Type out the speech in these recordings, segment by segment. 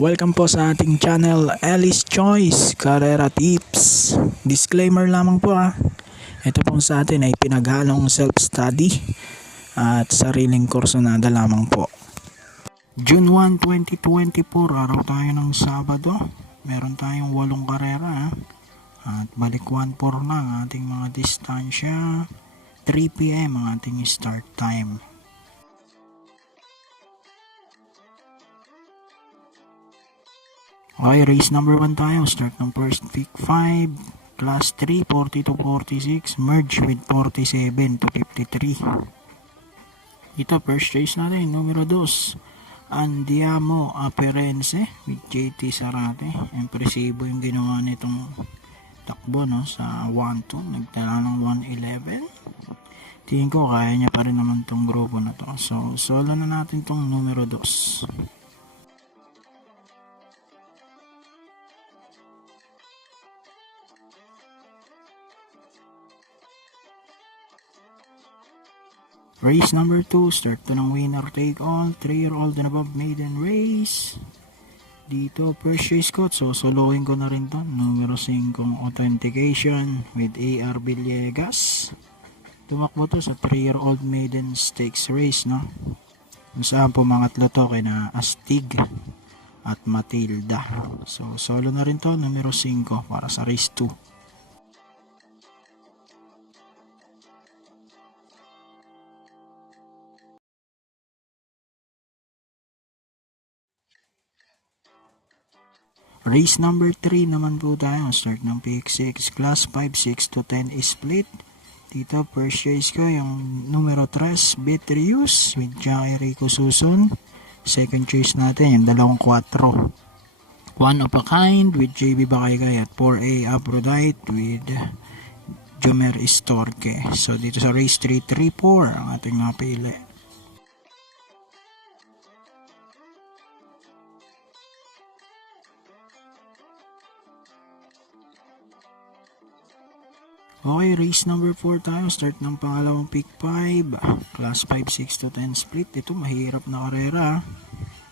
Welcome po sa ating channel, Alice Choice Carrera Tips. Disclaimer lamang po ito pong sa atin ay pinaghalong self-study at sariling kursonada lamang po. June 1, 2024, araw tayo ng Sabado. Meron tayong 8 karera at balik 1-4 lang ating mga distansya. 3 PM ang ating start time. Okay, race number 1 tayo. Start ng first pick 5. Class 3, 40 to 46. Merge with 47 to 53. Ito, first race natin. Numero 2. Andiamo Aperense with JT Sarate. Impresibo yung ginawa nitong takbo sa 1-2. Nagtala ng 1-11. Tingin ko kaya niya pa rin naman tong grupo na to. So, solo na natin tong numero 2. Race number 2, start to ng winner take all, 3-year-old and above maiden race. Dito, first race ko, so soloin ko na rin to. Numero 5, authentication with AR Villegas. Tumakbo to sa 3-year-old maiden stakes race, no? Kung saan pumangatlo to kina Astig at Matilda. So, solo na rin to, numero 5 para sa race 2. Race number 3 naman po tayo. Start ng pick 6. Class 5, 6 to 10 is split. Dito, first race ko yung numero 3, Betrius with Jackie Rico Susun. Second race natin, yung 2-4. One of a Kind with JB Bakaygay at 4A Aphrodite with Jomer Istorque. So, dito sa race 3, 3-4 ang ating napili. Okay, race number 4 tayo. Start ng pangalawang pick 5. Class 5, 6 to 10 split. Ito, mahirap na karera.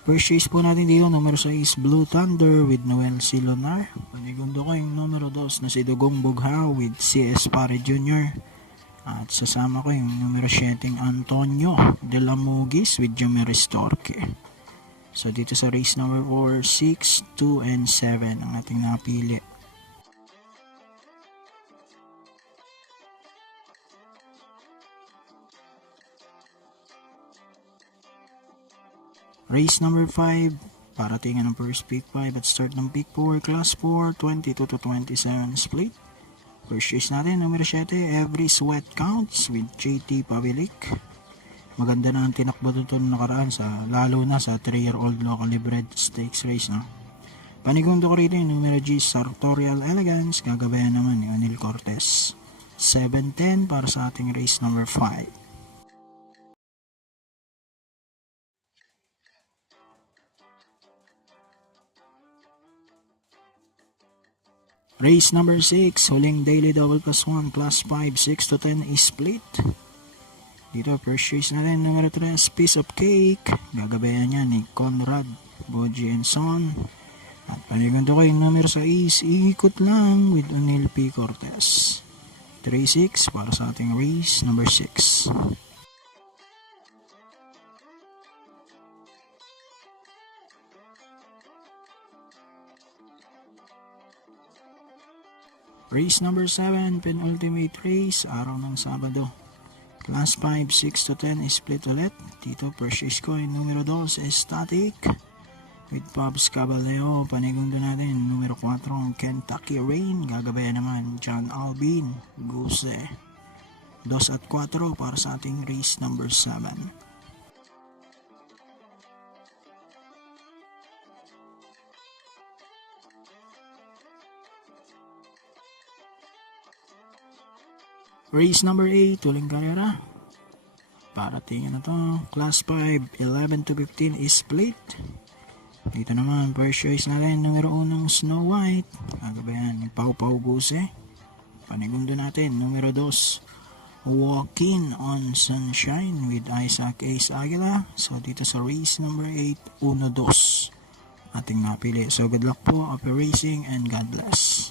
First race po natin dito, numero 6, Blue Thunder with Noel Silonar. Panigundo ko yung numero 2 na si Dugong Bughaw with CS Pare Jr. At sasama ko yung numero 7, Antonio De La Mugis with Jomer Istorque. So, dito sa race number 4, 6, 2, and 7 ang ating napili. Race number 5, paratingan ng first pick 5 at start ng pick 4, class 4, 22 to 27 split. First race natin, numero 7, Every Sweat Counts with JT Pavilic. Maganda na ang tinakbo dito nakaraan, lalo na sa 3-year-old locally bred stakes race. No? Panigundo ko rito yung numero G, Sartorial Elegance, gagabayan naman ni Anil Cortez. 7-10 para sa ating race number 5. Race number 6, huling daily double plus 1, class 5, 6 to 10 is split. Dito, first race na rin, numero 3, Piece of Cake. Gagabayan niya ni Conrad, Boji and Son. At panigundo ko yung numero 6, Ikot Lang with Unil P. Cortez. 3-6 para sa ating race number 6. Race number 7, penultimate race, araw ng Sabado. Class 5, 6 to 10 is split ulit. Dito, first race ko yung numero 2, Static. With Pops Caballeo, panigundo natin, numero 4, Kentucky Rain. Gagabayan naman, John Albin, Guse. 2 at 4 para sa ating race number 7. Race number 8, huling karera. Parating na to. Class 5, 11 to 15 is split. Dito naman, first race natin, numero 1, Snow White. Gagabayan ni Pau Pau Guse. Panigundo natin, numero 2, Walking on Sunshine with Isaac Ace Aguila. So dito sa race number 8, 1-2 at ating napili. So good luck po, happy racing, and God bless.